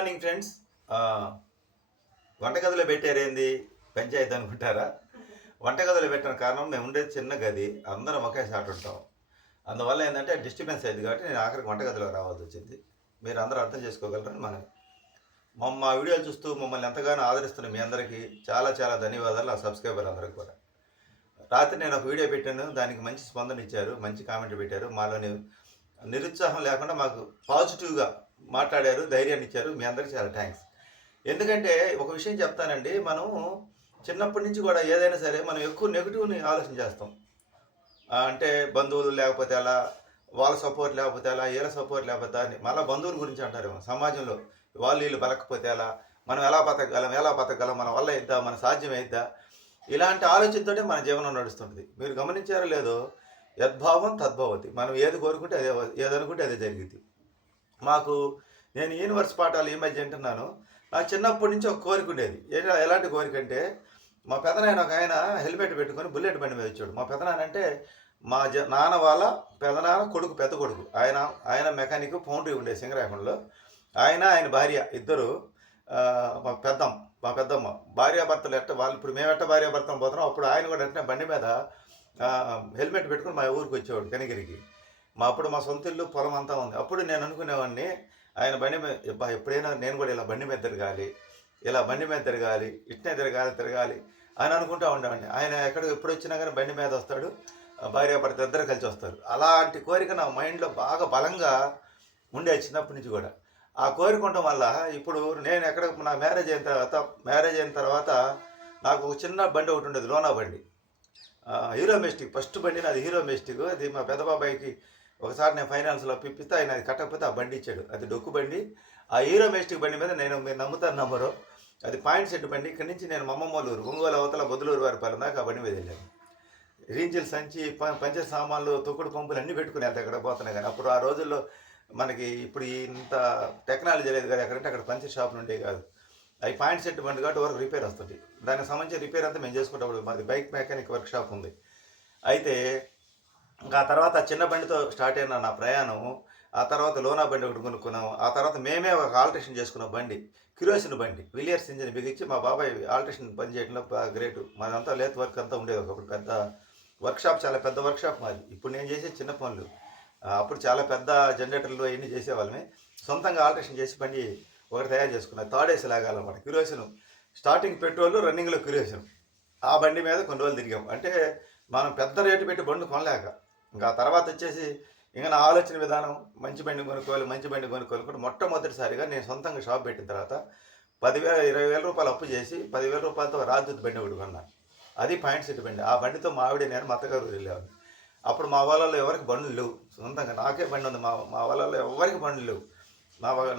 Morning friends. వంటగదిలో పెట్టారేంది పంచాయతీ అనుకుంటారా? వంటగదిలో పెట్టిన కారణం మేము ఉండేది చిన్న గది, అందరం ఒకే చాట ఉంటాం. అందువల్ల ఏంటంటే డిస్టర్బెన్స్ అయింది కాబట్టి నేను ఆఖరికి వంటగదిలో రావాల్సి వచ్చింది. మీరు అందరూ అర్థం చేసుకోగలరని మనం మా వీడియోలు చూస్తూ మమ్మల్ని ఎంతగానో ఆదరిస్తున్న మీ అందరికీ చాలా చాలా ధన్యవాదాలు. నా సబ్స్క్రైబర్ అందరికీ కూడా. రాత్రి నేను ఒక వీడియో పెట్టాను, దానికి మంచి స్పందన ఇచ్చారు, మంచి కామెంట్ పెట్టారు. మాలోని నిరుత్సాహం లేకుండా మాకు పాజిటివ్గా మాట్లాడారు, ధైర్యాన్ని ఇచ్చారు. మీ అందరికీ చాలా థ్యాంక్స్. ఎందుకంటే ఒక విషయం చెప్తానండి, మనం చిన్నప్పటి నుంచి కూడా ఏదైనా సరే మనం ఎక్కువ నెగిటివ్ని ఆలోచన చేస్తాం. అంటే బంధువులు లేకపోతే అలా, వాళ్ళ సపోర్ట్ లేకపోతే అలా, వీళ్ళ సపోర్ట్ లేకపోతే అని మళ్ళీ బంధువుల గురించి అంటారు. సమాజంలో వాళ్ళు వీళ్ళు బలకపోతే అలా, మనం ఎలా బతకగలం, మన వల్ల అయిద్దా, మన సాధ్యం అయిద్దా, ఇలాంటి ఆలోచనతోనే మన జీవనం నడుస్తుంటుంది. మీరు గమనించారో లేదో, యద్భావం తద్భవతి. మనం ఏది కోరుకుంటే అదే, ఏదనుకుంటే అదే జరిగింది. నేను యూనివర్స్ పాఠాలు ఈ మధ్య వింటున్నాను. నాకు చిన్నప్పటి నుంచి ఒక కోరిక ఉండేది. ఎలాంటి కోరిక అంటే, మా పెదనాయన ఒక ఆయన హెల్మెట్ పెట్టుకొని బుల్లెట్ బండి మీద వచ్చాడు. మా పెదనాయన అంటే మా నాన్న వాళ్ళ పెదనాన్న కొడుకు, పెద్ద కొడుకు. ఆయన మెకానిక్, ఫౌండరీ ఉండే సింగరాయకొండలో. ఆయన భార్య ఇద్దరు, మా పెద్దమ్మ భార్యాభర్తలు. వాళ్ళు ఇప్పుడు మేము భార్యాభర్తలు పోతున్నాం, అప్పుడు ఆయన కూడా అంటే బండి మీద హెల్మెట్ పెట్టుకుని మా ఊరికి వచ్చేవాడు కనిగిరికి. అప్పుడు మా సొంత ఇల్లు, పొలం అంతా ఉంది. అప్పుడు నేను అనుకునేవాడిని, ఆయన బండి మీద ఎప్పుడైనా నేను కూడా ఇలా బండి మీద తిరగాలి, ఇట్నే తిరగాలి అని అనుకుంటూ ఉండేవాడిని. ఆయన ఎప్పుడు వచ్చినా కానీ బండి మీద వస్తాడు, భార్యాభర్త ఇద్దరు కలిసి వస్తారు. అలాంటి కోరిక నా మైండ్లో బాగా బలంగా ఉండేది చిన్నప్పటి నుంచి కూడా. ఆ కోరిక ఉండటం వల్ల ఇప్పుడు నేను నా మ్యారేజ్ అయిన తర్వాత నాకు ఒక చిన్న బండి ఒకటి ఉండేది, లోనా బండి, హీరో మెస్టిక్. ఫస్ట్ బండి నాది హీరో మెస్టిక్. అది మా పెద్ద బాబాయికి ఒకసారి నేను ఫైనాన్స్లో పిప్పిస్తే ఆయన అది కట్టకపోతే ఆ బండి ఇచ్చాడు. అది డొక్కు బండి. ఆ హీరో మెస్టిక్ బండి మీద మీరు నమ్ముతారు నమ్మరు, అది పాయింట్ సెట్ బండి. ఇక్కడి నుంచి నేను మమ్మమ్మలూరు, ఒంగోలు అవతల బొద్దులూరు వారిపాలెం దాకా ఆ బండి మీద వెళ్ళాను. రీంజిల్ సంచి, పంచర్ సామాన్లు, తొక్కుడు పంపులు అన్నీ పెట్టుకుని వెళ్తే ఎక్కడ పోతున్నాయి. కానీ అప్పుడు ఆ రోజుల్లో మనకి ఇప్పుడు ఇంత టెక్నాలజీ లేదు కదా, ఎక్కడంటే అక్కడ పంచర్ షాపులు ఉండేవి కాదు. అవి పాయింట్ సెట్ బండి కాబట్టి వరకు రిపేర్ వస్తుంది. దానికి సంబంధించి రిపేర్ అంతా మేము చేసుకుంటాం. మాది బైక్ మెకానిక్ వర్క్ షాప్ ఉంది. అయితే ఇంకా తర్వాత చిన్న బండితో స్టార్ట్ అయిన నా ప్రయాణం. ఆ తర్వాత లోనా బండి ఒకటి కొనుక్కున్నాము. ఆ తర్వాత మేమే ఒక ఆల్ట్రేషన్ చేసుకున్నాం బండి, కిరోసిన్ బండి. విలియర్స్ ఇంజిన్ బిగించి మా బాబాయ్ ఆల్ట్రేషన్ పని చేయడంలో గ్రేటు. మాదంతా లేత్ వర్క్ అంతా ఉండేది. ఒకప్పుడు పెద్ద వర్క్షాప్, చాలా పెద్ద వర్క్షాప్ మాది. ఇప్పుడు నేను చేసే చిన్న పనులు, అప్పుడు చాలా పెద్ద జనరేటర్లు అవన్నీ చేసేవాళ్ళమే. సొంతంగా ఆల్ట్రేషన్ చేసి బండి ఒకటి తయారు చేసుకున్నాం. తాడేసి లాగాలన్నమాట. కిరోసిన్ స్టార్టింగ్ పెట్రోల్, రన్నింగ్లో కిరోసిన్. ఆ బండి మీద కొన్ని రోజులు తిరిగాం. అంటే మనం పెద్ద రేటు పెట్టి బండి కొనలేక, ఇంకా తర్వాత వచ్చేసి ఇంకా నా ఆలోచన విధానం, మంచి బండి కొనుక్కోవాలి కూడా. మొట్టమొదటిసారిగా నేను సొంతంగా షాప్ పెట్టిన తర్వాత 20,000 రూపాయలు అప్పు చేసి 10,000 రూపాయలతో రాజదూత్ బండి ఒకటి కొన్నాను. అది పాయింట్ సెట్ బండి. ఆ బండితో మా ఆవిడ నేను మా అత్తగారు వెళ్ళేవాడిని. అప్పుడు మా వాళ్ళలో ఎవరికి బండ్లు లేవు, సొంతంగా నాకే బండి ఉంది. మా వాళ్ళలో ఎవరికి బండ్లు లేవు.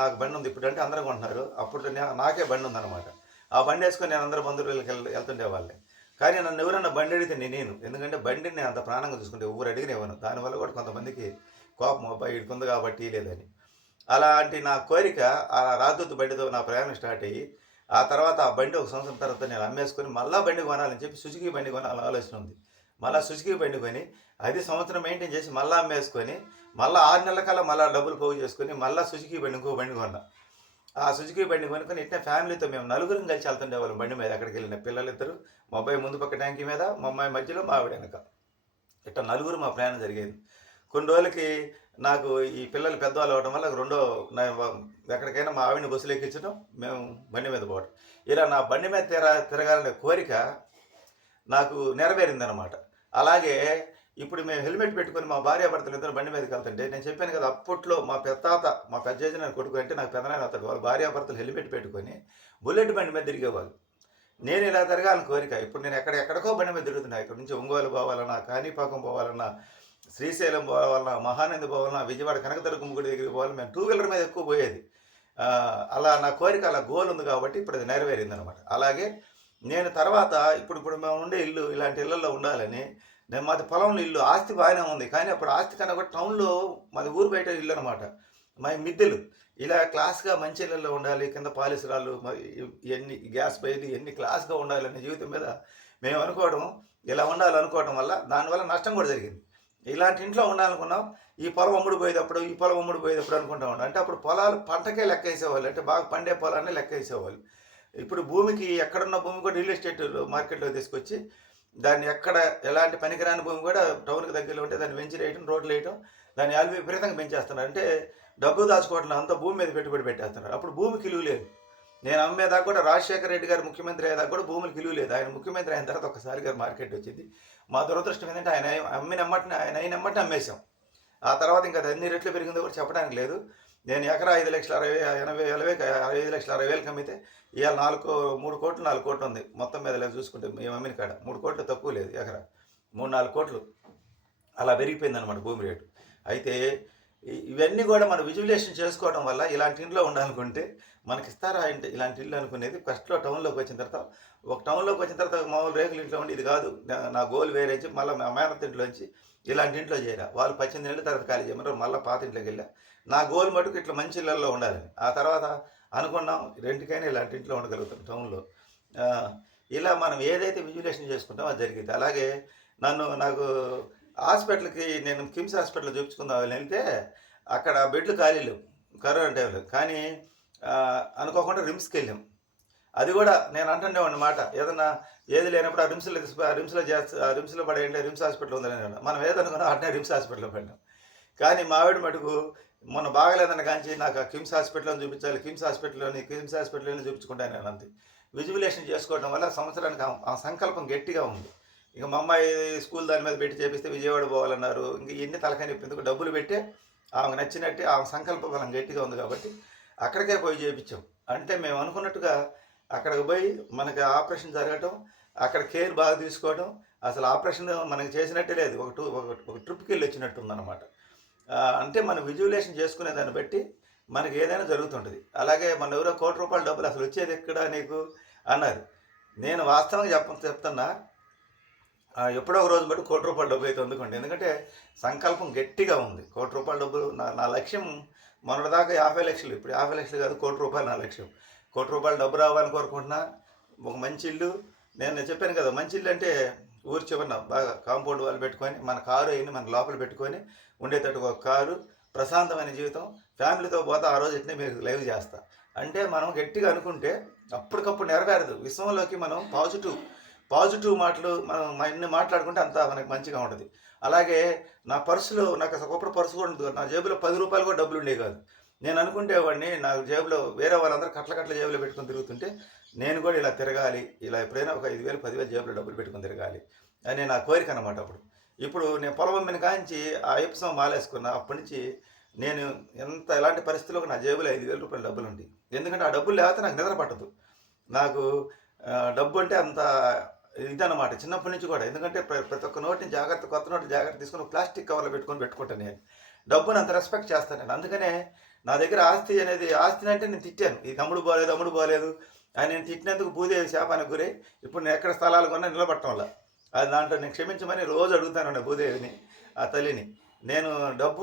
నాకు బండి ఉంది. ఇప్పుడు అంటే అందరూ కొంటున్నారు, అప్పుడు నాకే బండి ఉందన్నమాట. ఆ బండి వేసుకొని నేను అందరూ బంధువులకి వెళ్తుండేవాళ్ళే. కానీ నన్ను ఎవరన్నా బండి అడిగితే నేను, ఎందుకంటే బండిని నేను అంత ప్రాణంగా చూసుకుంటే ఊరు అడిగినేవాను. దానివల్ల కూడా కొంతమందికి కోపం, అబ్బాయి ఇడుకుంది కాబట్టి లేదని. అలాంటి నా కోరిక ఆ రాజదూత్ బండితో నా ప్రయాణం స్టార్ట్ అయ్యి, ఆ తర్వాత ఆ బండి ఒక సంవత్సరం తర్వాత నేను అమ్మేసుకొని మళ్ళీ బండి కొనాలని చెప్పి సుజుకి బండి కొనాలని ఆలోచన ఉంది. మళ్ళీ సుజుకి బండి కొని అది సంవత్సరం మెయింటైన్ చేసి మళ్ళీ అమ్మేసుకొని మళ్ళీ 6 నెలల కల్లా మళ్ళీ డబ్బులు పోగు చేసుకొని మళ్ళీ సుజుకి బండి, ఇంకో బండి కొన్నా. ఆ సుజుకి బండి కొనుక్కొని ఇట్లా ఫ్యామిలీతో మేము నలుగురం కలిసి వెళ్తుండేవాళ్ళం బండి మీద. అక్కడికి వెళ్ళిన పిల్లలిద్దరు, మా అబ్బాయి ముందు పక్క ట్యాంకీ మీద, మా అమ్మాయి మధ్యలో, మా ఆవిడ వెనక. ఇట్లా నలుగురు మా ప్రయాణం జరిగేది. కొన్ని రోజులకి నాకు ఈ పిల్లలు పెద్దవాళ్ళు అవ్వడం వల్ల ఎక్కడికైనా మా ఆవిడని బస్సులు ఎక్కించడం, మేము బండి మీద పోవడం. ఇలా నా బండి మీద తిరగాలనే కోరిక నాకు నెరవేరిందనమాట. అలాగే ఇప్పుడు మేము హెల్మెట్ పెట్టుకొని మా భార్యాభర్తలు ఇద్దరు బండి మీదకి వెళ్తుంటే, నేను చెప్పాను కదా అప్పట్లో మా పెద్దజన కొడుకు అంటే నాకు పెద్దనాయన అవుతాడు, వాళ్ళ భార్యాభర్తలు హెల్మెట్ పెట్టుకొని బుల్లెట్ బండి మీద తిరిగేవాళ్ళు. నేను ఇలా తిరగాలని కోరిక. ఇప్పుడు నేను ఎక్కడికో బండి మీద తిరుగుతున్నా. ఇక్కడ నుంచి ఒంగోలు పోవాలన్నా, కాణిపాకం పోవాలన్నా, శ్రీశైలం పోవాలన్నా, మహానంది పోవాలన్నా, విజయవాడ కనకదుర్గమ్మ గుడి దగ్గరికి పోవాలి. మేము 2 వీలర్ మీద ఎక్కువ పోయేది. అలా నా కోరిక, అలా గోల్ ఉంది కాబట్టి ఇప్పుడు అది నెరవేరిందనమాట. అలాగే నేను తర్వాత ఇప్పుడు మేము ఉండే ఇల్లు ఇలాంటి ఇళ్లలో ఉండాలని, మాది పొలంలో ఇల్లు, ఆస్తి బాగానే ఉంది. కానీ అప్పుడు ఆస్తి కన్నా కూడా టౌన్లో, మాది ఊరు బయట ఇల్లు అనమాట. మా మిద్దెలు ఇలా క్లాస్గా మంచి ఇళ్ళల్లో ఉండాలి, కింద పాలిసురాలు, ఎన్ని గ్యాస్ పైలు, ఎన్ని క్లాస్గా ఉండాలనే జీవితం మీద మేము అనుకోవడం, ఇలా ఉండాలనుకోవడం వల్ల దానివల్ల నష్టం కూడా జరిగింది. ఇలాంటి ఇంట్లో ఉండాలనుకున్నాం. ఈ పొలం అమ్ముడు పోయేటప్పుడు, ఈ పొలం అమ్ముడు పోయేటప్పుడు అనుకుంటా ఉన్నాం. అంటే అప్పుడు పొలాలు పంటకే లెక్కేసేవాళ్ళు. అంటే బాగా పండే పొలాన్ని లెక్కేసేవాళ్ళు. ఇప్పుడు భూమికి ఎక్కడున్న భూమి కూడా రియల్ ఎస్టేట్ మార్కెట్‌లో తీసుకొచ్చి, దాన్ని ఎక్కడ ఎలాంటి పనికిరాని భూమి కూడా టౌన్‌కి దగ్గరలో ఉంటే దాన్ని వెంచరేయటం, రోడ్లేయటం, దాని వాల్యూ విపరీతంగా పెంచేస్తున్నారు. అంటే డబ్బు దాచుకోవట్లే అంతా భూమి మీద పెట్టుబడి పెట్టేస్తున్నారు. అప్పుడు భూమికి విలువ లేదు. నేను అమ్మేదాకా కూడా రాజశేఖర రెడ్డి గారు ముఖ్యమంత్రి అయ్యేదాకా కూడా భూములకు విలువ లేదు. ఆయన ముఖ్యమంత్రి అయిన తర్వాత ఒక్కసారిగా మార్కెట్ వచ్చింది. మా దురదృష్టం ఏంటంటే ఆయన ఆయన అయినమ్మటిని అమ్మేశాం. ఆ తర్వాత ఇంకా అది ఎన్ని రెట్లు పెరిగిందో కూడా చెప్పడానికి లేదు. నేను ఎకరా 5,60,000 అమ్మితే ఇవాళ 3 కోట్లు 4 కోట్లు ఉంది. మొత్తం మీద ఇలా చూసుకుంటే మేము అమ్మిన కాడ 3 కోట్లు తక్కువ లేదు ఎకరా. 3, 4 కోట్లు అలా పెరిగిపోయిందనమాట భూమి రేటు. అయితే ఇవన్నీ కూడా మనం విజువలైజేషన్ చేసుకోవడం వల్ల ఇలాంటి ఇంట్లో ఉండాలనుకుంటే మనకి ఇస్తారా అంటే ఇలాంటి ఇల్లు అనుకునేది ఫస్ట్లో టౌన్లోకి వచ్చిన తర్వాత టౌన్లోకి వచ్చిన తర్వాత మామూలు రేకుల ఇంట్లో ఉండి ఇది కాదు నా గోల్ వేరే మళ్ళీ మా మేనత్త ఇంట్లోంచి ఇలాంటి ఇంట్లో చేరా. వాళ్ళు 18 ఏళ్ళు తర్వాత ఖాళీ చేయమన్నారు. మళ్ళీ పాత ఇంట్లోకి వెళ్ళా. నా గోల్ మటుకు ఇట్లా మంచి ఇళ్ళల్లో ఉండాలని. ఆ తర్వాత అనుకున్నాం రెంట్కైనా ఇలాంటి ఇంట్లో ఉండగలుగుతాం టౌన్లో. ఇలా మనం ఏదైతే విజువలైజేషన్ చేసుకుంటామో అది జరిగింది. అలాగే నాకు హాస్పిటల్కి నేను కిమ్స్ హాస్పిటల్ చూపించుకుందామని వెళ్తే అక్కడ బెడ్లు ఖాళీ లేవు కరోనా టైంలో. కానీ అనుకోకుండా రిమ్స్కి వెళ్ళాం. అది కూడా నేను అంటుండేవాడిని మాట ఏదన్నా ఏది లేనప్పుడు రిమ్స్లో పడేయండి, రిమ్స్ హాస్పిటల్ ఉందని. మనం ఏదనుకున్నా అట్నే రిమ్స్ హాస్పిటల్లో పడ్డాం. కానీ మా ఆవిడ మటుకు మొన్న బాగలేదన్న కాంచి నాకు కిమ్స్ హాస్పిటల్లో చూపించాలి, కిమ్స్ హాస్పిటల్లోనే చూపించుకుంటాను నేను అంతే. విజువలైజేషన్ చేసుకోవడం వల్ల సంవత్సరానికి ఆ సంకల్పం గట్టిగా ఉంది. ఇక మా అమ్మాయి స్కూల్ దాని మీద పెట్టి చేపిస్తే విజయవాడ పోవాలన్నారు. ఇంక ఇన్ని తలకాయ ఎందుకు డబ్బులు పెట్టే ఆమెకు నచ్చినట్టే ఆమె సంకల్ప బలం గట్టిగా ఉంది కాబట్టి అక్కడికే పోయి చేయించాం. అంటే మేము అనుకున్నట్టుగా అక్కడికి పోయి మనకి ఆపరేషన్ జరగటం, అక్కడ కేర్ బాగా తీసుకోవడం, అసలు ఆపరేషన్ మనకి చేసినట్టే లేదు. ఒక ట్రిప్కి వెళ్ళి వచ్చినట్టు ఉందన్నమాట. అంటే మనం విజువలైజేషన్ చేసుకునే దాన్ని బట్టి మనకి ఏదైనా జరుగుతుంటుంది. అలాగే మన ఎవరో ₹1,00,00,000 డబ్బులు అసలు వచ్చేది ఎక్కడ నీకు అన్నారు. నేను వాస్తవంగా చెప్తున్నా ఎప్పుడో ఒక రోజు బట్టి ₹1,00,00,000 డబ్బు అయితే అందుకోండి. ఎందుకంటే సంకల్పం గట్టిగా ఉంది. ₹1,00,00,000 డబ్బులు నా లక్ష్యం మొన్నటిదాకా 50 లక్షలు, ఇప్పుడు 50 లక్షలు కాదు ₹1,00,00,000 నా లక్ష్యం. ₹1,00,00,000 డబ్బు రావాలని కోరుకుంటున్నా. ఒక మంచి ఇల్లు, నేను చెప్పాను కదా మంచి ఇల్లు అంటే ఊరి చివరన బాగా కాంపౌండ్ వాళ్ళు పెట్టుకొని మన కారు అయిన మన లోపల పెట్టుకొని ఉండేటట్టు ఒక కారు, ప్రశాంతమైన జీవితం, ఫ్యామిలీతో పోతే ఆ రోజు ఇట్నే మీరు లైవ్ చేస్తా. అంటే మనం గట్టిగా అనుకుంటే అప్పటికప్పుడు నెరవేరదు. విశ్వంలోకి మనం పాజిటివ్ మాటలు మనం ఎన్ని మాట్లాడుకుంటే అంత మనకి మంచిగా ఉంటుంది. అలాగే నా పర్సులో నాకు అసలు ఒకప్పుడు పర్సు కూడా ఉంటుంది. నా జేబులో ₹10 కూడా డబ్బులు ఉండేవి కాదు. నేను అనుకుంటేవాడిని నా జేబులో వేరే వాళ్ళందరూ కట్ల జేబులో పెట్టుకొని తిరుగుతుంటే నేను కూడా ఇలా తిరగాలి, ఇలా ఎప్పుడైనా ఒక 5,000 10,000 జేబులో డబ్బులు పెట్టుకొని తిరగాలి అని నా కోరిక అనమాట. ఇప్పుడు నేను పొలం అమ్మిన కాంచి ఆ ఎప్సం మాలేసుకున్న అప్పటి నుంచి నేను ఎలాంటి పరిస్థితుల్లో నా జేబులో ₹5,000 డబ్బులు ఉంది. ఎందుకంటే ఆ డబ్బులు లేకపోతే నాకు నిద్ర పట్టదు. నాకు డబ్బు అంటే అంత ఇదన్నమాట చిన్నప్పటి నుంచి కూడా. ఎందుకంటే ప్రతి ఒక్క నోటిని కొత్త నోటి జాగ్రత్త తీసుకొని ప్లాస్టిక్ కవర్లో పెట్టుకుంటాను. నేను డబ్బుని అంత రెస్పెక్ట్ చేస్తాను నేను. అందుకనే నా దగ్గర ఆస్తిని అంటే నేను తిట్టాను. ఇది అమ్ముడు పోలేదు అని నేను తిట్టినందుకు భూదేవి శాపానికి గురై ఇప్పుడు నేను ఎక్కడ స్థలాలు కొన్నా నిలబట్టడం వల్ల అది దాంట్లో నేను క్షమించమని రోజు అడుగుతాను భూదేవిని, ఆ తల్లిని. నేను డబ్బు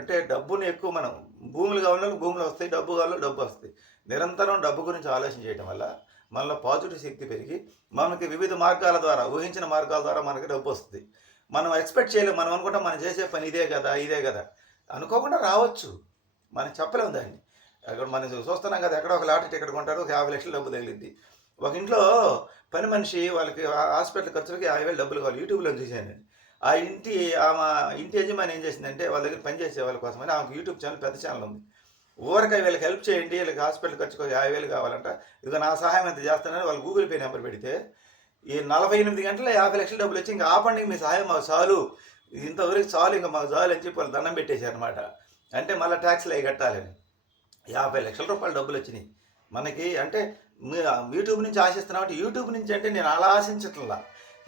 అంటే డబ్బుని ఎక్కువ మనం భూములు కావాలో భూములు వస్తాయి, డబ్బు కావాలో డబ్బు వస్తాయి. నిరంతరం డబ్బు గురించి ఆలోచన చేయడం వల్ల మనలో పాజిటివ్ శక్తి పెరిగి మనకి వివిధ మార్గాల ద్వారా ఊహించిన మార్గాల ద్వారా మనకి డబ్బు వస్తుంది. మనం ఎక్స్పెక్ట్ చేయలేము. మనం అనుకుంటాం మనం చేసే పని ఇదే కదా అనుకోకుండా రావచ్చు. మనం చెప్పలేము దాన్ని. అక్కడ మనం చూస్తున్నాం కదా, ఎక్కడో ఒక లాటరీ టికెట్ కొంటాడు, ఒక 50 లక్షలు డబ్బు తగిలిద్ది. ఒక ఇంట్లో పని మనిషి వాళ్ళకి హాస్పిటల్ ఖర్చులకి 50,000 డబ్బులు కావాలి. యూట్యూబ్లో చూశాను. ఆమె ఇంటి యజమాని ఏం చేసిందంటే వాళ్ళ దగ్గర పనిచేసే వాళ్ళ కోసమని ఆమెకు యూట్యూబ్ ఛానల్, పెద్ద ఛానల్ ఉంది. ఊరకాయ వీళ్ళకి హెల్ప్ చేయండి, వీళ్ళకి హాస్పిటల్ ఖర్చుకు 50,000 కావాలంట, ఇక నా సహాయం ఎంత చేస్తానని వాళ్ళు గూగుల్ పే నెంబర్ పెడితే ఈ 48 గంటల్లో 50 లక్షల డబ్బులు వచ్చి ఇంకా ఆపండి, మీ సహాయం మాకు చాలు, ఇంతవరకు చాలు, ఇంకా మాకు చాలు అని చెప్పి వాళ్ళు దండం పెట్టేశారు అనమాట. అంటే మళ్ళీ ట్యాక్స్లు అవి కట్టాలని ₹50 లక్షల డబ్బులు వచ్చినాయి మనకి. అంటే యూట్యూబ్ నుంచి ఆశిస్తున్నాం అంటే యూట్యూబ్ నుంచి అంటే నేను అలా ఆశించట్లా.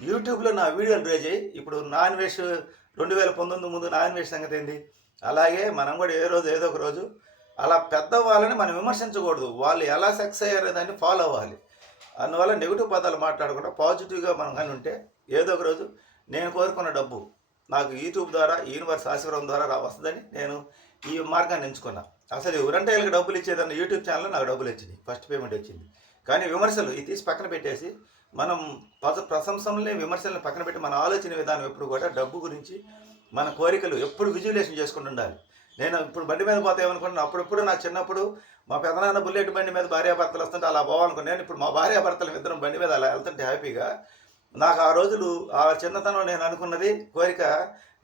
యూట్యూబ్లో నా వీడియోలు రేజ్ అయ్యి ఇప్పుడు నాన్ వెజ్ 2019 ముందు నాన్ వెజ్ సంగతి ఏంది, అలాగే మనం కూడా ఏదో ఒక రోజు అలా పెద్దవాళ్ళని మనం విమర్శించకూడదు. వాళ్ళు ఎలా సక్సెస్ అయ్యారో దాన్ని ఫాలో అవ్వాలి. అందువల్ల నెగిటివ్ పదాలు మాట్లాడకుండా పాజిటివ్గా మనం కానీ ఉంటే ఏదో ఒక రోజు నేను కోరుకున్న డబ్బు నాకు యూట్యూబ్ ద్వారా, యూనివర్స్ ఆశీర్వాదం ద్వారా వస్తుందని నేను ఈ మార్గాన్ని ఎంచుకున్నా. అసలు ఎవరంటే వీళ్ళకి డబ్బులు ఇచ్చేదన్న యూట్యూబ్ ఛానల్లో నాకు డబ్బులు వచ్చినాయి, ఫస్ట్ పేమెంట్ వచ్చింది. కానీ విమర్శలు ఇది తీసి పక్కన పెట్టేసి మనం ప్రశంసల్ని విమర్శల్ని పక్కన పెట్టి మన ఆలోచన విధానం ఎప్పుడు కూడా డబ్బు గురించి మన కోరికలు ఎప్పుడు విజువలేషన్ చేసుకుంటూ ఉండాలి. నేను ఇప్పుడు బండి మీద పోతే ఏమనుకుంటున్నా, అప్పుడప్పుడు నా చిన్నప్పుడు మా పెదనాన్న బుల్లెట్ బండి మీద భార్యాభర్తలు వస్తుంటే అలా పోవాలనుకున్నాను. నేను ఇప్పుడు మా భార్యాభర్తలు ఇద్దరం బండి మీద అలా వెళ్తుంటే హ్యాపీగా నాకు ఆ రోజులు ఆ చిన్నతనం నేను అనుకున్నది కోరిక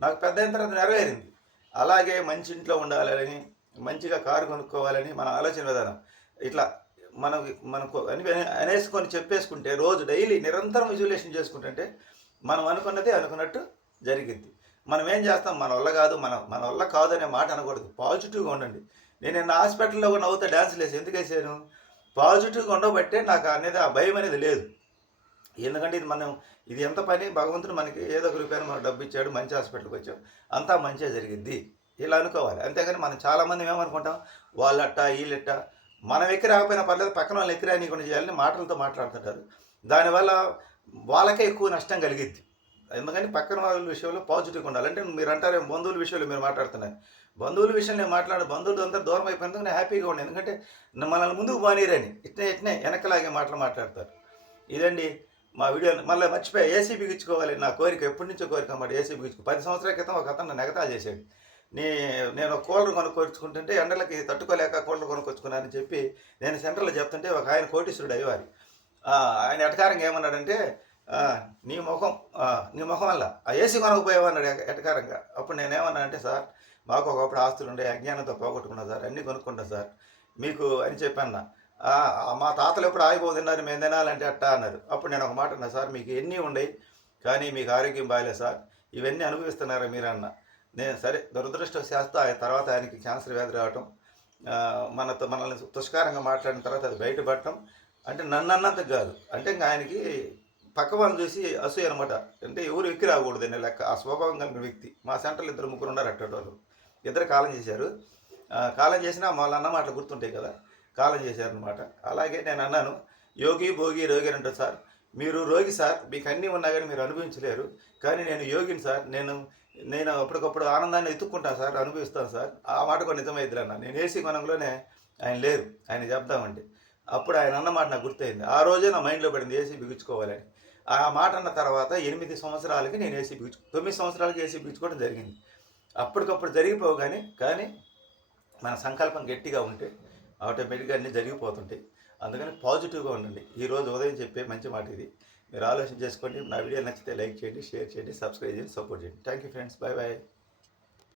నాకు పెద్ద అయిన తర్వాత నెరవేరింది. అలాగే మంచి ఇంట్లో ఉండాలని, మంచిగా కారు కొనుక్కోవాలని మన ఆలోచన విధానం. ఇట్లా మనకు అనేసుకొని చెప్పేసుకుంటే రోజు డైలీ నిరంతరం విజువలేషన్ చేసుకుంటుంటే మనం అనుకున్నది అనుకున్నట్టు జరిగిద్ది. మనం ఏం చేస్తాం, మన వల్ల కాదు, మన వల్ల కాదు అనే మాట అనకూడదు. పాజిటివ్గా ఉండండి. నేను నిన్న హాస్పిటల్లో కూడా నవ్వుతా డ్యాన్సులు వేసి ఎందుకు వేసాను, పాజిటివ్గా ఉండబట్టే నాకు అనేది ఆ భయం అనేది లేదు. ఎందుకంటే ఇది ఎంత పని, భగవంతుడు మనకి ఏదో ఒక రూపాయలు మనకు డబ్బు ఇచ్చాడు, మంచి హాస్పిటల్కి వచ్చాం, అంతా మంచిగా జరిగిద్ది ఇలా అనుకోవాలి. అంతేగాని మనం చాలామంది ఏమనుకుంటాం, వాళ్ళట్ట వీళ్ళట్ట, మనం ఎక్కి రాకపోయినా పర్లేదు పక్కన వాళ్ళు ఎక్కి రానికుండా చేయాలని మాటలతో మాట్లాడుతుంటారు. దానివల్ల వాళ్ళకే ఎక్కువ నష్టం కలిగిద్ది. ఎందుకని పక్కన వాళ్ళ విషయంలో పాజిటివ్గా ఉండాలి. అంటే మీరు అంటారు బంధువుల విషయంలో మీరు మాట్లాడుతున్నారు, బంధువుల విషయం నేను బంధువులు అంతా దూరం అయిపోయినందుకు నేను హ్యాపీగా ఉండే, ఎందుకంటే మనల్ని ముందుకు పోనీరని ఇట్నే వెనకలాగే మాట్లాడతారు. ఇదండి మా వీడియోని. మళ్ళీ మర్చిపోయి ఏసీ బిగించుకోవాలి నా కోరిక, ఎప్పటి నుంచో కోరిక అన్నమాట. ఏసీ బిగించుకో 10 సంవత్సరాల క్రితం ఒక అతను నన్ను ఎగతాళి చేశాడు. నేను ఒక కూలర్ కొనుక్కొచ్చుకుంటుంటే ఎండలకి తట్టుకోలేక కూలర్ కొనుక్కొచ్చుకున్నానని చెప్పి నేను సెంటర్లో చెప్తుంటే ఒక ఆయన కోటీశ్వరుడు అయ్యేవారి, ఆయన ఎటకారంగా ఏమన్నాడంటే, నీ ముఖం వల్ల ఆ ఏసీ కొనకపోయావు అన్నాడు ఎటకారంగా. అప్పుడు నేనేమన్నా అంటే, సార్ మాకు ఒకప్పుడు ఆస్తులు ఉండే, అజ్ఞానంతో పోగొట్టుకున్నా సార్, అన్నీ కొనుక్కుంటా సార్ మీకు అని చెప్పాను. మా తాతలు ఎప్పుడు ఆగిపోవు తిన్నారు, మేము తినాలంటే అట్టా అన్నారు. అప్పుడు నేను ఒక మాట అన్నా, సార్ మీకు ఎన్ని ఉండయి కానీ మీకు ఆరోగ్యం బాగాలేదు సార్, ఇవన్నీ అనుభవిస్తున్నారా మీరు అన్న. నేను సరే దురదృష్టవశాత్తు ఆయన తర్వాత ఆయనకి క్యాన్సర్ వ్యాధి రావటం, మనల్ని తుష్కారంగా మాట్లాడిన తర్వాత అది బయటపడటం, అంటే నన్ను అన్నంతకు కాదు, అంటే ఇంకా ఆయనకి పక్క వాళ్ళని చూసి అసూయ అనమాట. అంటే ఎవరు ఎక్కి రాకూడదు అనే లెక్క, ఆ స్వభావం కలిగిన వ్యక్తి. మా సెంటర్లో 2-3 ఉన్నారు అట్టటి వాళ్ళు. ఇద్దరు కాలం చేశారు. కాలం చేసినా వాళ్ళ అన్న మాటలు గుర్తుంటాయి కదా, కాలం చేశారనమాట. అలాగే నేను అన్నాను, యోగి భోగి రోగి అని అంటారు సార్, మీరు రోగి సార్, మీకు అన్నీ ఉన్నా కానీ మీరు అనుభవించలేరు, కానీ నేను యోగిని సార్, నేను అప్పటికప్పుడు ఆనందాన్ని ఎత్తుక్కుంటాను సార్, అనుభవిస్తాను సార్. ఆ మాట కూడా నిజమైద్ది అన్న. నేను ఏసీ కొనంలోనే ఆయన లేరు, ఆయన చెప్దామంటే అప్పుడు ఆయన అన్నమాట నాకు గుర్తయింది. ఆ రోజే నా మైండ్లో పడింది ఏసీ బిగించుకోవాలని. ఆ మాట అన్న తర్వాత 8 సంవత్సరాలకి నేను 9 సంవత్సరాలకి ఏసీ బిగించుకోవడం జరిగింది. అప్పటికప్పుడు జరిగిపోవు కానీ మన సంకల్పం గట్టిగా ఉంటే ఆటోమేటిక్గా అన్నీ జరిగిపోతుంటాయి. అందుకని పాజిటివ్గా ఉండండి. ఈరోజు ఉదయం చెప్పే మంచి మాట ఇది. మీరు ఆలోచన చేసుకోండి. నా వీడియో నచ్చితే లైక్ చేయండి, షేర్ చేయండి, సబ్స్క్రైబ్ చేయండి, సపోర్ట్ చేయండి. Thank you friends, bye bye.